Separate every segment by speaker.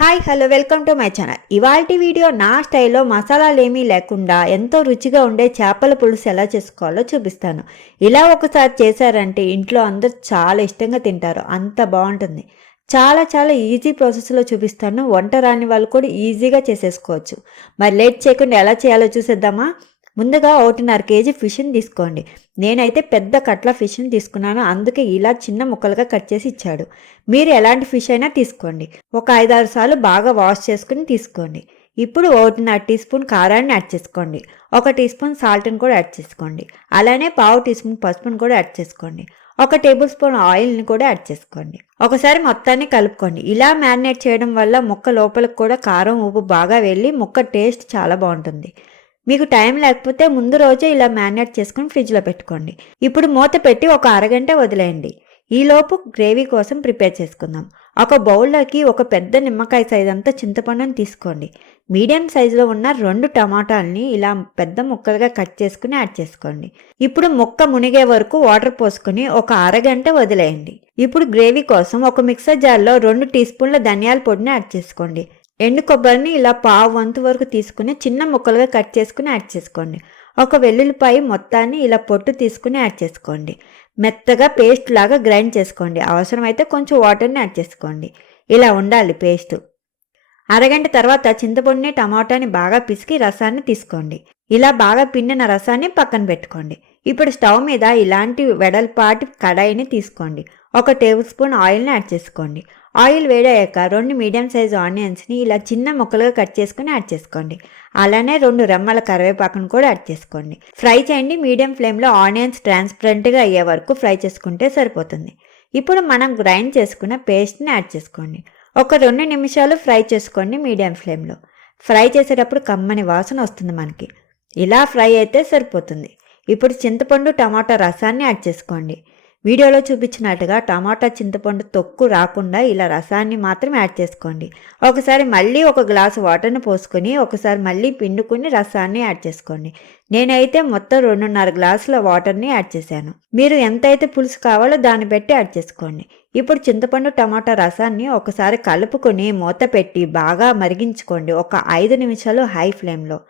Speaker 1: Hi hello welcome to my channel ఇవాల్టి video నా స్టైల్లో మసాలాలు ఏమీ లేకుండా ఎంతో రుచిగా ఉండే చేపల పులుసు ఎలా చేసుకోవాలో చూపిస్తాను. ఇలా ఒకసారి చేశారంటే ఇంట్లో అందరూ చాలా ఇష్టంగా తింటారు. అంత బాగుంటుంది. చాలా చాలా ఈజీ ప్రాసెస్లో చూపిస్తాను. వంట రాని వాళ్ళు కూడా ఈజీగా చేసేసుకోవచ్చు. మరి లేట్ చేయకుండా ఎలా చేయాలో చూసేద్దామా? ముందుగా ఒకటిన్నర కేజీ ఫిష్ని తీసుకోండి. నేనైతే పెద్ద కట్ల ఫిష్ని తీసుకున్నాను. అందుకే ఇలా చిన్న ముక్కలుగా కట్ చేసి ఇచ్చాడు. మీరు ఎలాంటి ఫిష్ అయినా తీసుకోండి. ఒక ఐదారు సార్లు బాగా వాష్ చేసుకుని తీసుకోండి. ఇప్పుడు ఒకటిన్నర టీ స్పూన్ కారాన్ని యాడ్ చేసుకోండి. ఒక టీ స్పూన్ సాల్ట్ని కూడా యాడ్ చేసుకోండి. అలానే పావు టీ స్పూన్ పసుపుని కూడా యాడ్ చేసుకోండి. ఒక టేబుల్ స్పూన్ ఆయిల్ని కూడా యాడ్ చేసుకోండి. ఒకసారి మొత్తాన్ని కలుపుకోండి. ఇలా మ్యారినేట్ చేయడం వల్ల ముక్క లోపలికి కూడా కారం ఉప్పు బాగా వెళ్ళి ముక్క టేస్ట్ చాలా బాగుంటుంది. మీకు టైం లేకపోతే ముందు రోజే ఇలా మ్యారినేట్ చేసుకుని ఫ్రిడ్జ్లో పెట్టుకోండి. ఇప్పుడు మూత పెట్టి ఒక అరగంట వదిలేయండి. ఈలోపు గ్రేవీ కోసం ప్రిపేర్ చేసుకుందాం. ఒక బౌల్లోకి ఒక పెద్ద నిమ్మకాయ సైజ్ అంతా చింతపండుని తీసుకోండి. మీడియం సైజులో ఉన్న రెండు టమాటాలని ఇలా పెద్ద ముక్కలుగా కట్ చేసుకుని యాడ్ చేసుకోండి. ఇప్పుడు ముక్క మునిగే వరకు వాటర్ పోసుకుని ఒక అరగంట వదిలేయండి. ఇప్పుడు గ్రేవీ కోసం ఒక మిక్సర్ జార్లో రెండు టీ స్పూన్ల ధనియాల పొడిని యాడ్ చేసుకోండి. ఎండు కొబ్బరిని ఇలా పావు వంతు వరకు తీసుకుని చిన్న ముక్కలుగా కట్ చేసుకుని యాడ్ చేసుకోండి. ఒక వెల్లుల్లిపాయ మొత్తాన్ని ఇలా పొట్టు తీసుకుని యాడ్ చేసుకోండి. మెత్తగా పేస్ట్ లాగా గ్రైండ్ చేసుకోండి. అవసరమైతే కొంచెం వాటర్ని యాడ్ చేసుకోండి. ఇలా ఉండాలి పేస్ట్. అరగంట తర్వాత చింతపండుని టమాటాని బాగా పిసికి రసాన్ని తీసుకోండి. ఇలా బాగా పిండిన రసాన్ని పక్కన పెట్టుకోండి. ఇప్పుడు స్టవ్ మీద ఇలాంటి వెడల్పాటి కడాయిని తీసుకోండి. ఒక టేబుల్ స్పూన్ ఆయిల్ని యాడ్ చేసుకోండి. ఆయిల్ వేడయ్యాక రెండు మీడియం సైజ్ ఆనియన్స్ని ఇలా చిన్న ముక్కలుగా కట్ చేసుకుని యాడ్ చేసుకోండి. అలానే రెండు రెమ్మల కరివేపాకును కూడా యాడ్ చేసుకోండి. ఫ్రై చేయండి. మీడియం ఫ్లేమ్లో ఆనియన్స్ ట్రాన్స్పరెంట్గా అయ్యే వరకు ఫ్రై చేసుకుంటే సరిపోతుంది. ఇప్పుడు మనం గ్రైండ్ చేసుకున్న పేస్ట్ని యాడ్ చేసుకోండి. ఒక రెండు నిమిషాలు ఫ్రై చేసుకోండి మీడియం ఫ్లేమ్లో. ఫ్రై చేసేటప్పుడు కమ్మని వాసన వస్తుంది మనకి. ఇలా ఫ్రై అయితే సరిపోతుంది. ఇప్పుడు చింతపండు టమాటా రసాన్ని యాడ్ చేసుకోండి. వీడియోలో చూపించినట్టుగా టమాటా చింతపండు తొక్కు రాకుండా ఇలా రసాన్ని మాత్రం యాడ్ చేసుకోండి. ఒకసారి మళ్ళీ ఒక గ్లాసు వాటర్ని పోసుకొని ఒకసారి మళ్ళీ పిండుకుని రసాన్ని యాడ్ చేసుకోండి. నేనైతే మొత్తం రెండున్నర గ్లాసుల వాటర్ని యాడ్ చేశాను. మీరు ఎంతైతే పులుసు కావాలో దాన్ని బట్టి యాడ్ చేసుకోండి. ఇప్పుడు చింతపండు టమాటా రసాన్ని ఒకసారి కలుపుకొని మూత పెట్టి బాగా మరిగించుకోండి. ఒక ఐదు నిమిషాలు హై ఫ్లేమ్లో.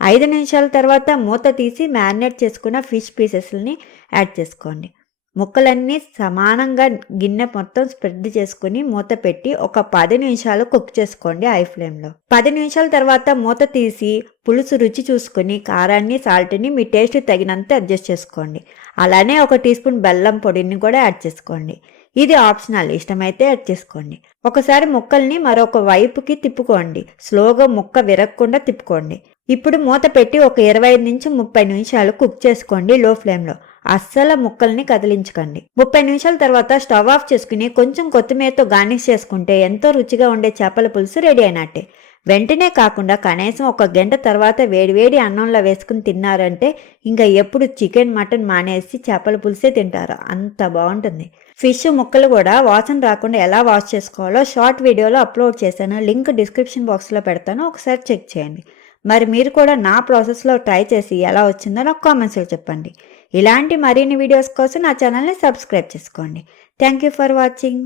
Speaker 1: ఐదు నిమిషాల తర్వాత మూత తీసి మ్యారినేట్ చేసుకున్న ఫిష్ పీసెస్ని యాడ్ చేసుకోండి. ముక్కలన్నీ సమానంగా గిన్నె మొత్తం స్ప్రెడ్ చేసుకుని మూత పెట్టి ఒక పది నిమిషాలు కుక్ చేసుకోండి హై ఫ్లేమ్లో. పది నిమిషాల తర్వాత మూత తీసి పులుసు రుచి చూసుకుని కారాన్ని సాల్ట్ని మీ టేస్ట్ తగినంత అడ్జస్ట్ చేసుకోండి. అలానే ఒక టీ స్పూన్ బెల్లం పొడిని కూడా యాడ్ చేసుకోండి. ఇది ఆప్షనల్. ఇష్టమైతే యాడ్ చేసుకోండి. ఒకసారి ముక్కల్ని మరొక వైపుకి తిప్పుకోండి. స్లోగా ముక్క విరగకుండా తిప్పుకోండి. ఇప్పుడు మూత పెట్టి ఒక ఇరవై ఐదు నుంచి ముప్పై నిమిషాలు కుక్ చేసుకోండి లో ఫ్లేమ్లో. అస్సలు ముక్కల్ని కదిలించకండి. ముప్పై నిమిషాల తర్వాత స్టవ్ ఆఫ్ చేసుకుని కొంచెం కొత్తిమీరతో గార్నిష్ చేసుకుంటే ఎంతో రుచిగా ఉండే చేపల పులుసు రెడీ అయినట్టే. వెంటనే కాకుండా కనీసం ఒక గంట తర్వాత వేడివేడి అన్నంలో వేసుకుని తిన్నారంటే ఇంకా ఎప్పుడు చికెన్ మటన్ మానేసి చేపల పులుసే తింటారు. అంత బాగుంటుంది. ఫిష్ ముక్కలు కూడా వాసన రాకుండా ఎలా వాష్ చేసుకోవాలో షార్ట్ వీడియోలో అప్లోడ్ చేశాను. లింక్ డిస్క్రిప్షన్ బాక్స్లో పెడతాను. ఒకసారి చెక్ చేయండి. మరి మీరు కూడా నా ప్రాసెస్లో ట్రై చేసి ఎలా వచ్చిందో నాకు కామెంట్స్లో చెప్పండి. ఇలాంటి మరిన్ని వీడియోస్ కోసం నా ఛానల్ని సబ్స్క్రైబ్ చేసుకోండి. Thank you for watching.